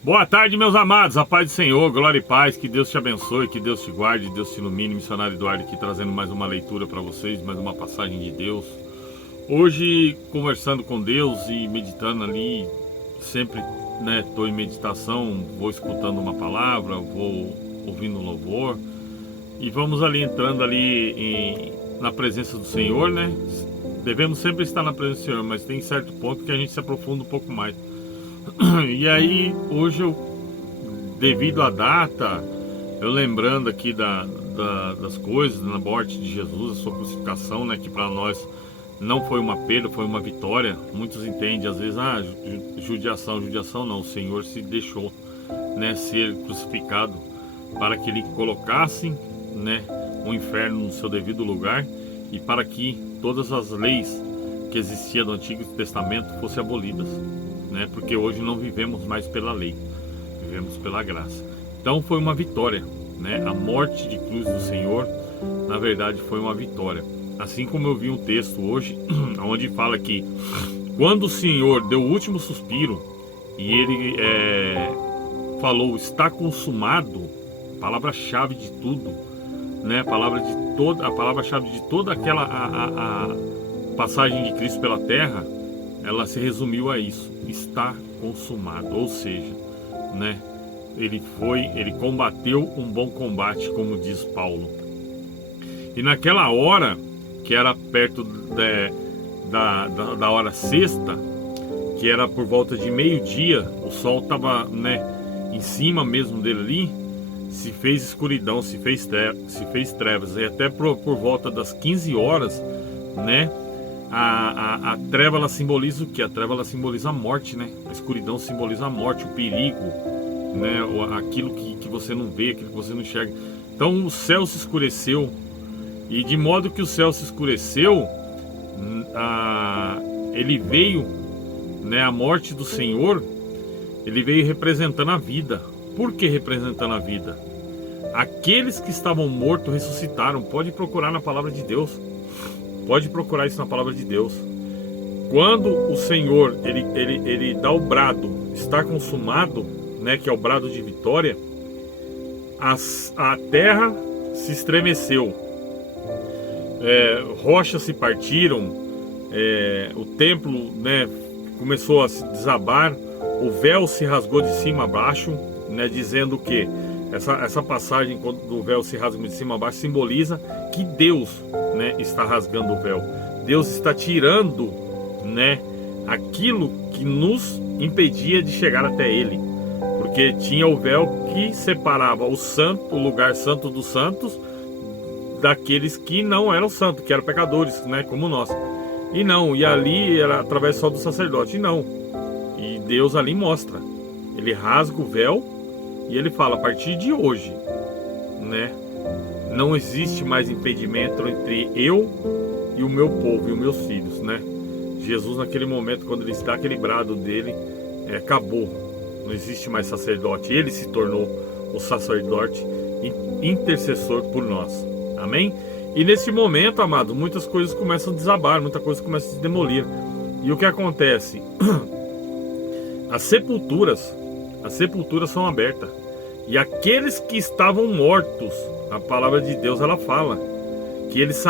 Boa tarde, meus amados, a paz do Senhor, glória e paz, que Deus te abençoe, que Deus te guarde, Deus te ilumine. Missionário Eduardo aqui trazendo mais uma leitura para vocês, mais uma passagem de Deus. Hoje, conversando com Deus e meditando ali, sempre estou em meditação, vou escutando uma palavra, vou ouvindo louvor e vamos ali entrando ali na presença do Senhor, né? Devemos sempre estar na presença do Senhor, mas tem certo ponto que a gente se aprofunda um pouco mais. E aí, hoje devido à data, eu lembrando aqui das coisas, da morte de Jesus, a sua crucificação, né, que para nós não foi uma perda, foi uma vitória. Muitos entendem, às vezes, judiação não, o Senhor se deixou, né, ser crucificado para que Ele colocasse, né, o inferno no seu devido lugar e para que todas as leis que existiam do Antigo Testamento fossem abolidas. Né? Porque hoje não vivemos mais pela lei, vivemos pela graça. Então foi uma vitória, né? A morte de cruz do Senhor, na verdade, foi uma vitória. Assim como eu vi um texto hoje, onde fala que quando o Senhor deu o último suspiro e Ele falou, está consumado, palavra-chave de tudo, né? A palavra-chave de toda aquela a passagem de Cristo pela terra, ela se resumiu a isso: está consumado. Ou seja, né, ele combateu um bom combate, como diz Paulo. E naquela hora, que era perto da hora sexta, que era por volta de meio-dia, o sol estava, né, em cima mesmo dele ali, se fez escuridão, se fez trevas. E até por volta das 15 horas, né, a treva, ela simboliza o que? A treva, ela simboliza a morte, né? A escuridão simboliza a morte, o perigo, né? Aquilo que você não vê, aquilo que você não enxerga. Então o céu se escureceu, e de modo que o céu se escureceu, ele veio, né? A morte do Senhor, ele veio representando a vida. Por que representando a vida? Aqueles que estavam mortos ressuscitaram. Pode procurar na palavra de Deus. Pode procurar isso na palavra de Deus. Quando o Senhor ele dá o brado, está consumado, né, que é o brado de vitória, a terra se estremeceu, rochas se partiram, o templo, né, começou a se desabar, o véu se rasgou de cima a baixo, né, dizendo que essa passagem, quando o véu se rasga de cima a baixo, simboliza que Deus, né, está rasgando o véu. Deus está tirando, né, aquilo que nos impedia de chegar até Ele. Porque tinha o véu que separava o lugar santo dos santos, daqueles que não eram santos, que eram pecadores, né, como nós. E ali era através só do sacerdote. E Deus ali mostra. Ele rasga o véu. E ele fala, a partir de hoje, né, não existe mais impedimento entre eu e o meu povo e os meus filhos, né? Jesus, naquele momento, quando ele dá aquele brado dele, acabou. Não existe mais sacerdote. Ele se tornou o sacerdote intercessor por nós. Amém? E nesse momento, amado, muitas coisas começam a desabar, muita coisa começa a se demolir. E o que acontece? As sepulturas são abertas. E aqueles que estavam mortos, a palavra de Deus, ela fala que eles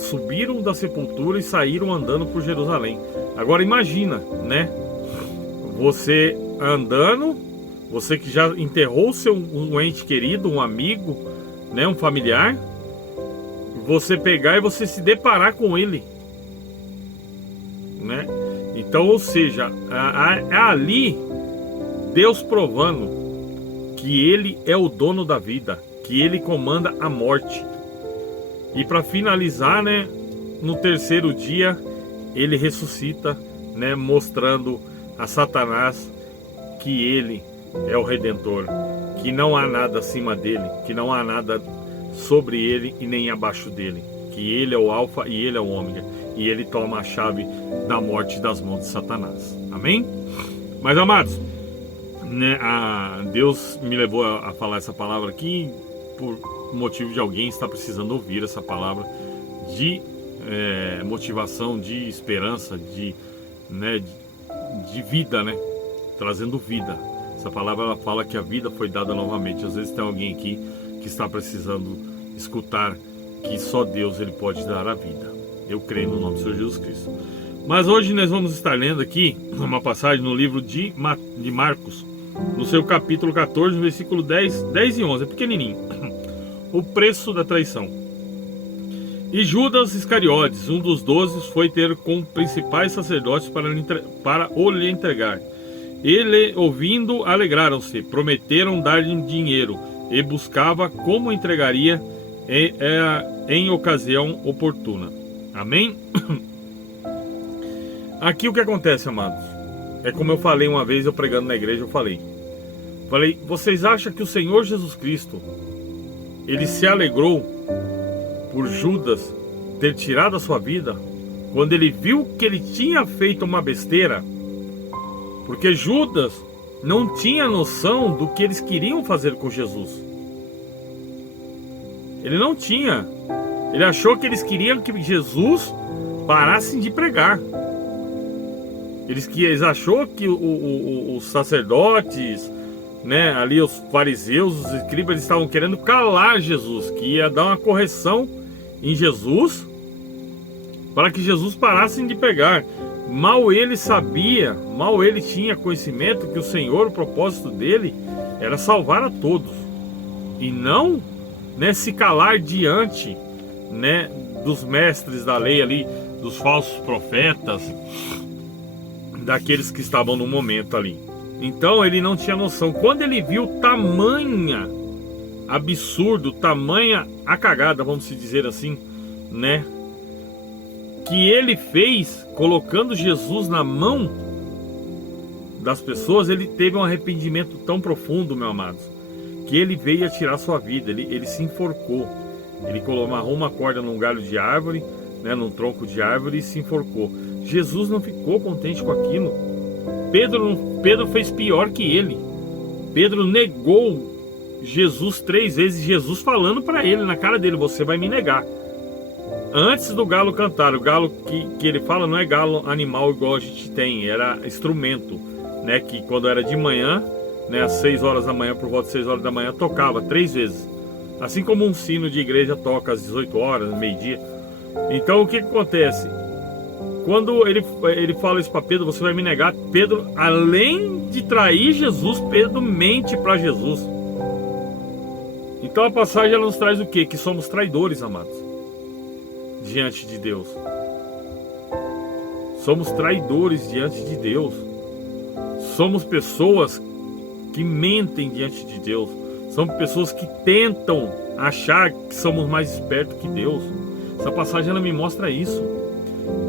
subiram da sepultura e saíram andando por Jerusalém. Agora imagina, né? Você andando, você que já enterrou um ente querido, um amigo, né, um familiar, você pegar e você se deparar com ele, né? Então, ou seja, ali Deus provando que Ele é o dono da vida, que Ele comanda a morte. E para finalizar, né, no terceiro dia, Ele ressuscita, né, mostrando a Satanás que Ele é o Redentor, que não há nada acima dele, que não há nada sobre ele e nem abaixo dele, que Ele é o Alfa e Ele é o Ômega, e Ele toma a chave da morte das mãos de Satanás. Amém? Mas, amados, né, Deus me levou a falar essa palavra aqui por motivo de alguém estar precisando ouvir essa palavra de motivação, de esperança, de vida, né, trazendo vida. Essa palavra ela fala que a vida foi dada novamente. Às vezes tem alguém aqui que está precisando escutar que só Deus ele pode dar a vida. Eu creio no nome do Senhor Jesus Cristo. Mas hoje nós vamos estar lendo aqui uma passagem no livro de Marcos, no seu capítulo 14, versículo 10 e 11, é pequenininho. O preço da traição. E Judas Iscariotes, um dos 12, foi ter com principais sacerdotes para o lhe entregar. Ele, ouvindo, alegraram-se, prometeram dar-lhe dinheiro, e buscava como entregaria em ocasião oportuna. Amém? Aqui o que acontece, amados, é como eu falei uma vez, eu pregando na igreja, eu falei, vocês acham que o Senhor Jesus Cristo, ele se alegrou por Judas ter tirado a sua vida, quando ele viu que ele tinha feito uma besteira? Porque Judas não tinha noção do que eles queriam fazer com Jesus. Ele não tinha. Ele achou que eles queriam que Jesus parasse de pregar. Eles achou que os sacerdotes, né, ali os fariseus, os escribas, eles estavam querendo calar Jesus, que ia dar uma correção em Jesus para que Jesus parasse de pregar. Mal ele sabia, mal ele tinha conhecimento que o Senhor, o propósito dele era salvar a todos e não, né, se calar diante, né, dos mestres da lei ali, dos falsos profetas, daqueles que estavam no momento ali. Então ele não tinha noção. Quando ele viu tamanha absurdo, tamanha a cagada, vamos dizer assim, né, que ele fez colocando Jesus na mão das pessoas, ele teve um arrependimento tão profundo, meus amados, que ele veio a tirar sua vida. Ele se enforcou. Ele amarrou uma corda num galho de árvore, né, num tronco de árvore, e se enforcou. Jesus não ficou contente com aquilo. Pedro fez pior que ele. Pedro negou Jesus 3 vezes, Jesus falando para ele na cara dele: você vai me negar. Antes do galo cantar, o galo que ele fala não é galo animal igual a gente tem, era instrumento, né, que quando era de manhã, né, às 6 horas da manhã, por volta de 6 horas da manhã, tocava 3 vezes. Assim como um sino de igreja toca às 18 horas, meio-dia. Então o que acontece? Quando ele fala isso para Pedro: você vai me negar, Pedro, além de trair Jesus, Pedro mente para Jesus. Então a passagem ela nos traz o quê? Que somos traidores, amados, diante de Deus. Somos traidores diante de Deus. Somos pessoas que mentem diante de Deus. Somos pessoas que tentam achar que somos mais espertos que Deus. Essa passagem ela me mostra isso.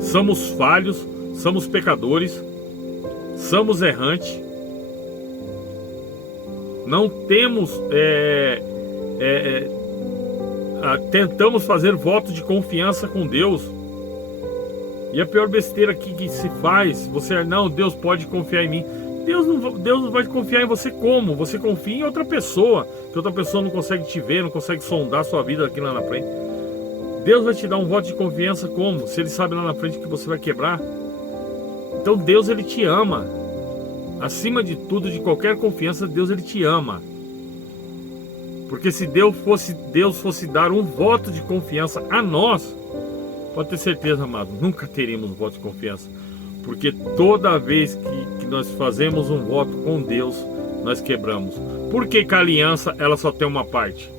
Somos falhos, somos pecadores, somos errantes. Não temos tentamos fazer voto de confiança com Deus. E a pior besteira que se faz, você não, Deus pode confiar em mim. Deus não vai confiar em você como? Você confia em outra pessoa, que outra pessoa não consegue te ver, não consegue sondar a sua vida aqui lá na frente. Deus vai te dar um voto de confiança como? Se Ele sabe lá na frente que você vai quebrar. Então Deus, Ele te ama. Acima de tudo, de qualquer confiança, Deus, Ele te ama. Porque se Deus fosse dar um voto de confiança a nós, pode ter certeza, amado, nunca teríamos um voto de confiança. Porque toda vez que nós fazemos um voto com Deus, nós quebramos. Por que a aliança ela só tem uma parte?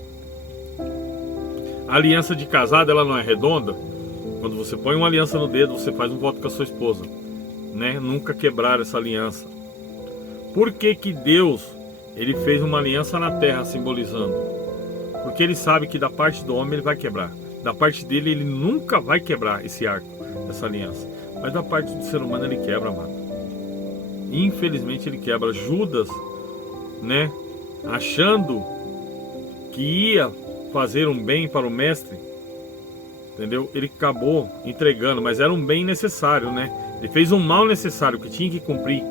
A aliança de casado ela não é redonda? Quando você põe uma aliança no dedo, você faz um voto com a sua esposa, né? Nunca quebrar essa aliança. Por que Deus ele fez uma aliança na terra simbolizando? Porque ele sabe que da parte do homem ele vai quebrar. Da parte dele ele nunca vai quebrar esse arco, essa aliança. Mas da parte do ser humano ele quebra, amado. Infelizmente ele quebra. Judas, né, achando que ia fazer um bem para o mestre, entendeu? Ele acabou entregando, mas era um bem necessário, né? Ele fez um mal necessário, que tinha que cumprir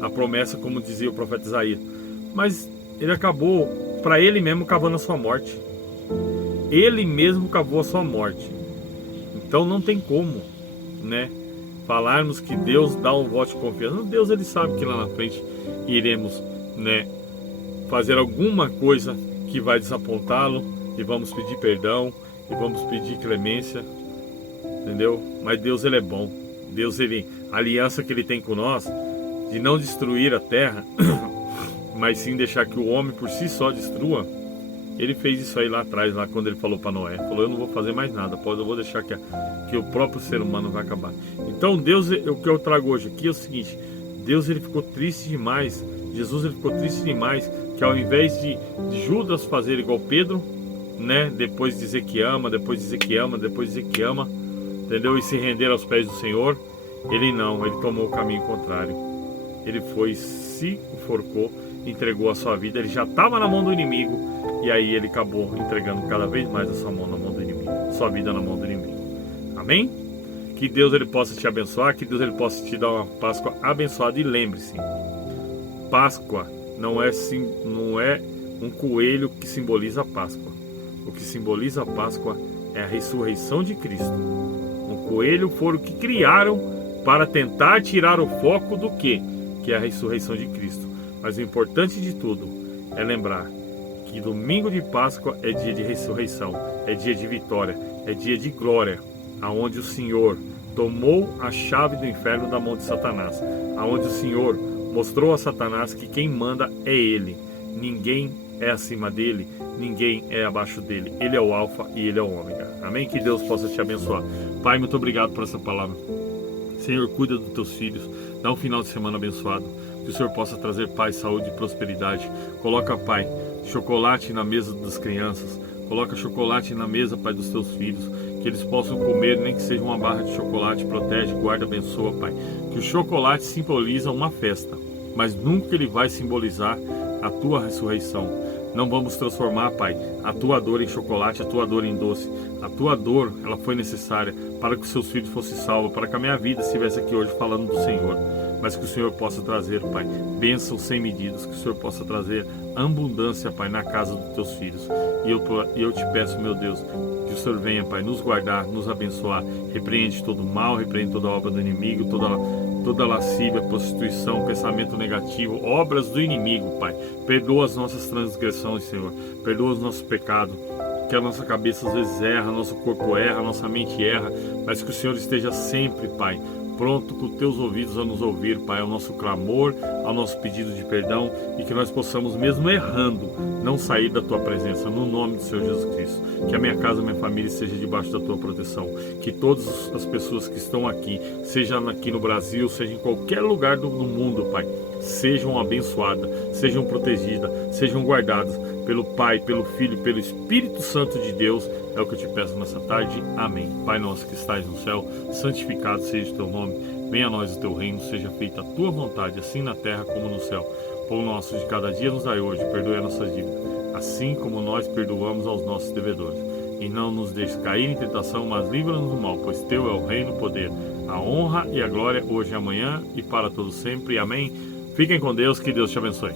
a promessa, como dizia o profeta Isaías. Mas ele acabou, para ele mesmo, cavando a sua morte. Ele mesmo cavou a sua morte. Então não tem como, né, falarmos que Deus dá um voto de confiança. Deus, ele sabe que lá na frente iremos né, fazer alguma coisa que vai desapontá-lo, e vamos pedir perdão, e vamos pedir clemência, entendeu? Mas Deus, ele é bom. Deus, ele, a aliança que ele tem com nós, de não destruir a terra, mas sim deixar que o homem por si só destrua. Ele fez isso aí lá atrás, lá quando ele falou para Noé, falou: eu não vou fazer mais nada, eu vou deixar que o próprio ser humano vai acabar. Então Deus, o que eu trago hoje aqui é o seguinte: Deus, ele ficou triste demais, Jesus, ele ficou triste demais, que ao invés de Judas fazer igual Pedro, né, depois dizer que ama, depois dizer que ama, depois dizer que ama, entendeu, e se render aos pés do Senhor, ele não, ele tomou o caminho contrário. Ele foi, se enforcou, entregou a sua vida. Ele já estava na mão do inimigo, e aí ele acabou entregando cada vez mais a sua mão na mão do inimigo, sua vida na mão do inimigo. Amém? Que Deus, ele possa te abençoar, que Deus, ele possa te dar uma Páscoa abençoada. E lembre-se, Páscoa não é um coelho que simboliza a Páscoa. O que simboliza a Páscoa é a ressurreição de Cristo. Um coelho foi o que criaram para tentar tirar o foco do quê? Que é a ressurreição de Cristo. Mas o importante de tudo é lembrar que domingo de Páscoa é dia de ressurreição, é dia de vitória, é dia de glória, aonde o Senhor tomou a chave do inferno da mão de Satanás, aonde o Senhor mostrou a Satanás que quem manda é Ele, ninguém é acima dele, ninguém é abaixo dele, Ele é o alfa e Ele é o ômega. Amém? Que Deus possa te abençoar. Pai, muito obrigado por essa palavra. Senhor, cuida dos teus filhos, dá um final de semana abençoado, que o Senhor possa trazer paz, saúde e prosperidade. Coloca, Pai, chocolate na mesa das crianças, coloca chocolate na mesa, Pai, dos teus filhos, que eles possam comer, nem que seja uma barra de chocolate. Protege, guarda, abençoa, Pai. Que o chocolate simboliza uma festa, mas nunca ele vai simbolizar a tua ressurreição. Não vamos transformar, Pai, a tua dor em chocolate, a tua dor em doce. A tua dor, ela foi necessária para que os seus filhos fossem salvos, para que a minha vida estivesse aqui hoje falando do Senhor. Mas que o Senhor possa trazer, Pai, bênçãos sem medidas, que o Senhor possa trazer abundância, Pai, na casa dos teus filhos. E eu te peço, meu Deus, que o Senhor venha, Pai, nos guardar, nos abençoar. Repreende todo o mal, repreende toda a obra do inimigo, toda lascívia, prostituição, pensamento negativo, obras do inimigo, Pai. Perdoa as nossas transgressões, Senhor. Perdoa os nossos pecados. Que a nossa cabeça às vezes erra, nosso corpo erra, nossa mente erra, mas que o Senhor esteja sempre, Pai, pronto com os teus ouvidos a nos ouvir, Pai, ao nosso clamor, ao nosso pedido de perdão, e que nós possamos, mesmo errando, não sair da tua presença, no nome do Senhor Jesus Cristo. Que a minha casa, minha família esteja debaixo da tua proteção, que todas as pessoas que estão aqui, seja aqui no Brasil, seja em qualquer lugar do mundo, Pai, sejam abençoadas, sejam protegidas, sejam guardadas pelo Pai, pelo Filho, pelo Espírito Santo de Deus. É o que eu te peço nessa tarde. Amém. Pai nosso que estás no céu, santificado seja o teu nome. Venha a nós o teu reino, seja feita a tua vontade, assim na terra como no céu. Pão nosso de cada dia nos dai hoje, perdoe as nossas dívidas, assim como nós perdoamos aos nossos devedores. E não nos deixes cair em tentação, mas livra-nos do mal, pois teu é o reino, o poder, a honra e a glória, hoje e amanhã e para todos sempre. Amém. Fiquem com Deus, que Deus te abençoe.